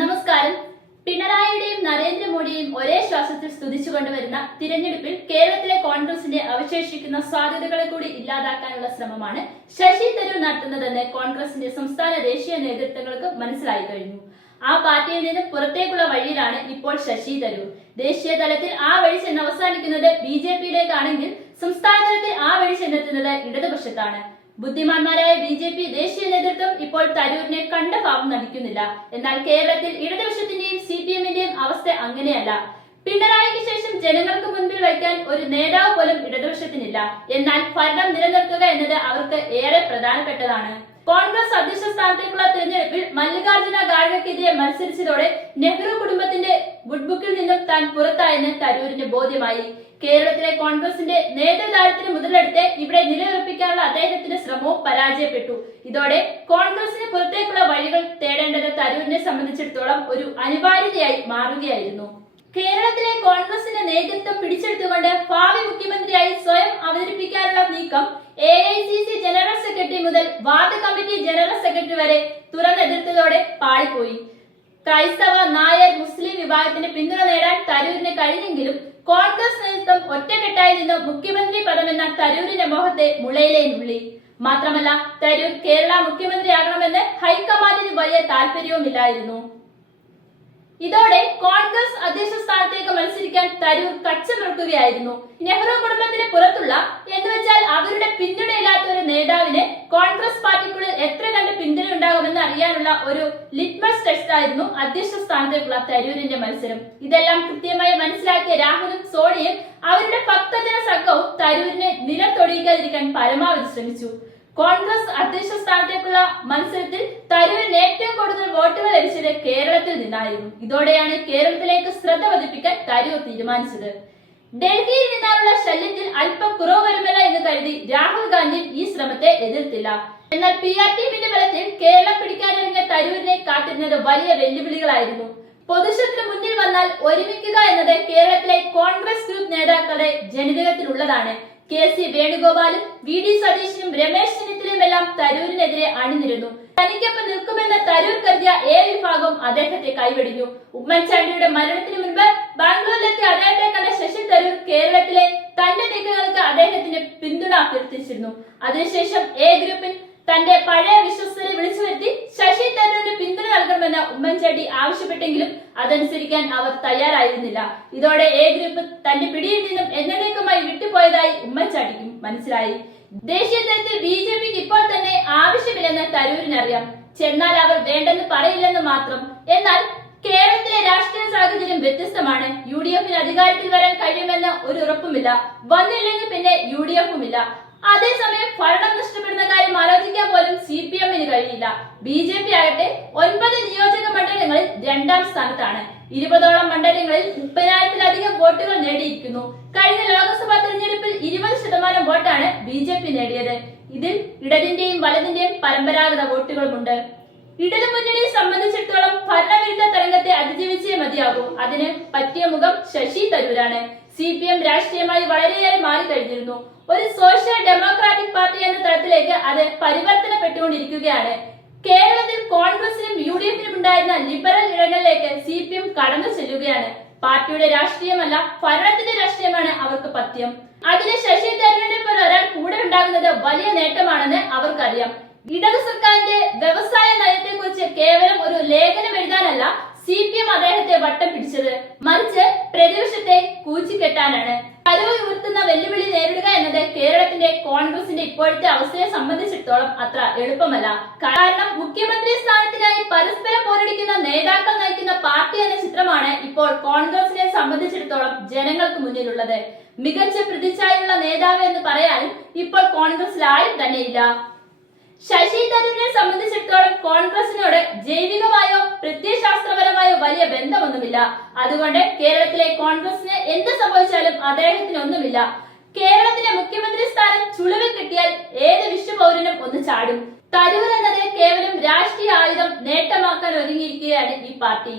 നമസ്കാരം. പിണറായിയുടെയും നരേന്ദ്രമോദിയെയും ഒരേ ശ്വാസത്തിൽ സ്തുതിച്ചുകൊണ്ടുവരുന്ന തിരഞ്ഞെടുപ്പിൽ കേരളത്തിലെ കോൺഗ്രസിന്റെ അവശേഷിക്കുന്ന സാധ്യതകളെ കൂടി ഇല്ലാതാക്കാനുള്ള ശ്രമമാണ് ശശി തരൂർ നടത്തുന്നതെന്ന് കോൺഗ്രസിന്റെ സംസ്ഥാന ദേശീയ നേതൃത്വങ്ങൾക്ക് മനസ്സിലായി കഴിഞ്ഞു. ആ പാർട്ടിയിൽ നിന്ന് പുറത്തേക്കുള്ള വഴിയിലാണ് ഇപ്പോൾ ശശി തരൂർ. ദേശീയ തലത്തിൽ ആ വഴി ചെന്ന് അവസാനിക്കുന്നത് ബി ജെ പിയിലേക്കാണെങ്കിൽ സംസ്ഥാന തലത്തിൽ ആ വഴി ചെന്നെത്തുന്നത് ഇടതുപക്ഷത്താണ്. ബുദ്ധിമാന്മാരായ ബി ജെ പി ദേശീയ നേതൃത്വം ഇപ്പോൾ തരൂരിനെ കണ്ട ഭാവം നടിക്കുന്നില്ല. എന്നാൽ കേരളത്തിൽ ഇടതുപക്ഷത്തിന്റെയും സി പി എമ്മിന്റെയും അവസ്ഥ അങ്ങനെയല്ല. പിണറായിക്ക് ശേഷം ജനങ്ങൾക്ക് മുൻപിൽ വയ്ക്കാൻ ഒരു നേതാവ് പോലും ഇടതുപക്ഷത്തിനില്ല. എന്നാൽ ഭരണം നിലനിർത്തുക എന്നത് അവർക്ക് ഏറെ പ്രധാനപ്പെട്ടതാണ്. കോൺഗ്രസ് അധ്യക്ഷ സ്ഥാനത്തേക്കുള്ള തെരഞ്ഞെടുപ്പിൽ മല്ലികാർജുന ഖാർഗെക്കെതിരെ മത്സരിച്ചതോടെ നെഹ്റു കുടുംബത്തിന്റെ ഗുഡ് ബുക്കിൽ നിന്നും താൻ പുറത്തായെന്ന് തരൂരിന് ബോധ്യമായി. കേരളത്തിലെ കോൺഗ്രസിന്റെ നേതൃദാരത്തിന് മുതലെടുത്ത് ഇവിടെ നിലയുറപ്പിക്കാനുള്ള അദ്ദേഹത്തിന്റെ ശ്രമവും പരാജയപ്പെട്ടു. ഇതോടെ കോൺഗ്രസിന് പുറത്തേക്കുള്ള വഴികൾ തേടേണ്ടത് തരൂരിനെ സംബന്ധിച്ചിടത്തോളം ഒരു അനിവാര്യതയായി മാറുകയായിരുന്നു. കേരളത്തിലെ കോൺഗ്രസിന്റെ നേതൃത്വം പിടിച്ചെടുത്തുകൊണ്ട് ഭാവി മുഖ്യമന്ത്രിയായി സ്വയം അവതരിപ്പിക്കാനുള്ള നീക്കം A I C C general secretary മുതൽ വാർഡ് കമ്മിറ്റി ജനറൽ സെക്രട്ടറി വരെ തുറന്നെതിർത്തതോടെ പാളിപ്പോയി. ക്രൈസ്തവ നായർ മുസ്ലിം വിഭാഗത്തിന് പിന്തുണ നേടാൻ തരൂരിന് കഴിഞ്ഞെങ്കിലും കോൺഗ്രസ് നേതൃത്വം ഒറ്റക്കെട്ടായി നിന്ന് മുഖ്യമന്ത്രി പദമെന്ന തരൂരിന്റെ മോഹത്തെ മുളയിലെ നുള്ളി മാത്രമല്ല തരൂർ കേരള മുഖ്യമന്ത്രിയാകണമെന്ന് ഹൈക്കമാൻഡിന് വലിയ താല്പര്യവുമില്ലായിരുന്നു. ഇതോടെ കോൺഗ്രസ് അധ്യക്ഷ തരൂർ കച്ചമിറക്കുകയായിരുന്നു നെഹ്റു കുടുംബത്തിന് പുറത്തുള്ള എന്ന് വെച്ചാൽ അവരുടെ പിന്തുണയില്ലാത്ത ഒരു നേതാവിന് കോൺഗ്രസ് പാർട്ടിക്കുള്ളിൽ എത്ര കണ്ട് പിന്തുണ ഉണ്ടാകുമെന്ന് അറിയാനുള്ള ഒരു ലിറ്റ്മസ് ടെസ്റ്റ് ആയിരുന്നു അധ്യക്ഷ സ്ഥാനത്തേക്കുള്ള തരൂരിന്റെ മത്സരം. ഇതെല്ലാം കൃത്യമായി മനസ്സിലാക്കിയ രാഹുലും സോണിയും അവരുടെ ഭക്തജന സംഘവും തരൂരിനെ നിലത്തൊടിയിക്കാതിരിക്കാൻ പരമാവധി ശ്രമിച്ചു. കോൺഗ്രസ് അധ്യക്ഷ സ്ഥാനത്തേക്കുള്ള മത്സരത്തിൽ തരൂരിന് ഏറ്റവും കൂടുതൽ വോട്ടുകൾ ലഭിച്ചത് കേരളത്തിൽ നിന്നായിരുന്നു. ഇതോടെയാണ് കേരളത്തിലേക്ക് ശ്രദ്ധ പതിപ്പിക്കാൻ തരൂർ തീരുമാനിച്ചത്. ഡൽഹിയിൽ നിന്നുള്ള ശല്യത്തിൽ അല്പം കുറവ് വരുമല്ല എന്ന് കരുതി രാഹുൽ ഗാന്ധി ഈ ശ്രമത്തെ എതിർത്തില്ല. എന്നാൽ പി ആർ ടീമിന്റെ ബലത്തിൽ കേരളം പിടിക്കാനിറങ്ങിയ തരൂരിനെ കാത്തിരുന്നത് വലിയ വെല്ലുവിളികളായിരുന്നു. പൊതുശത്രു മുന്നിൽ വന്നാൽ ഒരുമിക്കുക എന്നത് കേരളത്തിലെ കോൺഗ്രസ് ഗ്രൂപ്പ് നേതാക്കളുടെ ജനിതകത്തിലുള്ളതാണ്. കെ സി വേണുഗോപാലും വി ഡി സതീശനും രമേശ് ചെന്നിത്തലയുമെല്ലാം തരൂരിനെതിരെ അണിനിരുന്നു. തനിക്കൊപ്പം നിൽക്കുമെന്ന തരൂർ കരുതിയ എ വിഭാഗം അദ്ദേഹത്തെ കൈവെടിഞ്ഞു ഉമ്മൻചാണ്ടിയുടെ മരണത്തിന് മുൻപ് ബാംഗ്ലൂരിലെത്തിയ അദ്ദേഹത്തെ കണ്ട ശശി തരൂർ കേരളത്തിലെ തന്റെ നീക്കങ്ങൾക്ക് അദ്ദേഹത്തിന് പിന്തുണ അഭ്യർത്ഥിച്ചിരുന്നു. അതിനുശേഷം എ ഗ്രൂപ്പിൽ തന്റെ പഴയ വിശ്വസ്തരെ വിളിച്ചു വരുത്തി ശശി തരൂരിന് പിന്തുണ നൽകണമെന്ന് ഉമ്മൻചാണ്ടി ആവശ്യപ്പെട്ടെങ്കിലും അതനുസരിക്കാൻ അവർ തയ്യാറായിരുന്നില്ല. ഇതോടെ എ ഗ്രൂപ്പ് തന്റെ പിടിയിൽ നിന്നും എന്നേക്കുമായി വിട്ടുപോയതായി ഉമ്മൻചാണ്ടിക്കും മനസ്സിലായി. ദേശീയ തലത്തിൽ ബി ജെ പിക്ക് ഇപ്പോൾ തന്നെ ആവശ്യമില്ലെന്ന് തരൂരിനറിയാം. ചെന്നാൽ അവർ വേണ്ടെന്ന് പറയില്ലെന്ന് മാത്രം. എന്നാൽ കേരളത്തിലെ രാഷ്ട്രീയ സാഹചര്യം വ്യത്യസ്തമാണ്. യു ഡി എഫിന് അധികാരത്തിൽ വരാൻ കഴിയുമെന്ന് ഒരു ഉറപ്പുമില്ല. വന്നില്ലെങ്കിൽ പിന്നെ യു ഡി എഫും ഇല്ല. അതേസമയം ഭരണം നഷ്ടപ്പെടുന്ന കാര്യം ആലോചിക്കാൻ പോലും സി പി എമ്മിന് കഴിയില്ല ബി ജെ പി ആകട്ടെ ഒൻപത് നിയോജക മണ്ഡലങ്ങളിൽ രണ്ടാം സ്ഥാനത്താണ്. ഇരുപതോളം മണ്ഡലങ്ങളിൽ മുപ്പതിനായിരത്തിലധികം വോട്ടുകൾ നേടിയിരിക്കുന്നു. കഴിഞ്ഞ ലോക്സഭാ തെരഞ്ഞെടുപ്പിൽ ഇരുപത് ശതമാനം വോട്ടാണ് ബി ജെ പി നേടിയത്. ഇതിൽ ഇടതിന്റെയും വലതിന്റെയും പരമ്പരാഗത വോട്ടുകളുമുണ്ട്. ഇടതു മുന്നണിയെ സംബന്ധിച്ചിടത്തോളം ഭരണവിരുദ്ധ തരംഗത്തെ അതിജീവിച്ചേ മതിയാകൂ. അതിന് പറ്റിയ മുഖം ശശി തരൂരാണ്. സി പി എം രാഷ്ട്രീയമായി വളരെയേറെ മാറിക്കഴിഞ്ഞിരുന്നു. ഒരു സോഷ്യൽ ഡെമോക്രാറ്റിക് പാർട്ടി എന്ന തരത്തിലേക്ക് അത് പരിവർത്തനപ്പെട്ടുകൊണ്ടിരിക്കുകയാണ്. കേരളത്തിൽ കോൺഗ്രസിനും യു ഡി എഫിനും ഉണ്ടായിരുന്ന ലിബറൽ ഇടങ്ങളിലേക്ക് സി പി എം കടന്നു ചെല്ലുകയാണ്. പാർട്ടിയുടെ രാഷ്ട്രീയമല്ല ഭരണത്തിന്റെ രാഷ്ട്രീയമാണ് അവർക്ക് പത്യം അതിന് ശശി തരൂരിനെ പോലെ ഒരാൾ കൂടെ ഉണ്ടാകുന്നത് വലിയ നേട്ടമാണെന്ന് അവർക്കറിയാം. ഇടതു സർക്കാരിന്റെ വ്യവസായ നയത്തെ കുറിച്ച് കേവലം ഒരു ലേഖനം എഴുതാനല്ല സി പി എം അദ്ദേഹത്തെ വട്ടം പിടിച്ചത്. മറിച്ച് പ്രതിപക്ഷത്തെ കൂച്ചിക്കെട്ടാനാണ്. കരൂർ ഉയർത്തുന്ന വെല്ലുവിളി നേരിടുക എന്നത് കേരളത്തിന്റെ കോൺഗ്രസിന്റെ ഇപ്പോഴത്തെ അവസ്ഥയെ സംബന്ധിച്ചിടത്തോളം അത്ര എളുപ്പമല്ല. കാരണം മുഖ്യമന്ത്രി സ്ഥാനത്തിനായി പരസ്പരം പോരടിക്കുന്ന നേതാക്കൾ നയിക്കുന്ന പാർട്ടി എന്ന ചിത്രമാണ് ഇപ്പോൾ കോൺഗ്രസിനെ സംബന്ധിച്ചിടത്തോളം ജനങ്ങൾക്ക് മുന്നിലുള്ളത്. മികച്ച പ്രതിച്ഛായുള്ള നേതാവ് എന്ന് പറയാൻ ഇപ്പോൾ കോൺഗ്രസിൽ ആരും തന്നെയില്ല. ശശി തരൂരിനെ സംബന്ധിച്ചിടത്തോളം കോൺഗ്രസിനോട് ജൈവികമായോ വലിയ ബന്ധമൊന്നുമില്ല. അതുകൊണ്ട് കേരളത്തിലെ കോൺഗ്രസിന് എന്ത് സംഭവിച്ചാലും അദ്ദേഹത്തിന് ഒന്നുമില്ല കേരളത്തിലെ മുഖ്യമന്ത്രി സ്ഥാനം ചുളിവ് കിട്ടിയാൽ ഏത് വിശ്വപൗരനും ഒന്ന് ചാടും. തരൂർ എന്നത് കേവലം രാഷ്ട്രീയ ആയുധം നേട്ടമാക്കാൻ ഒരുങ്ങിയിരിക്കുകയാണ് ഈ പാർട്ടി.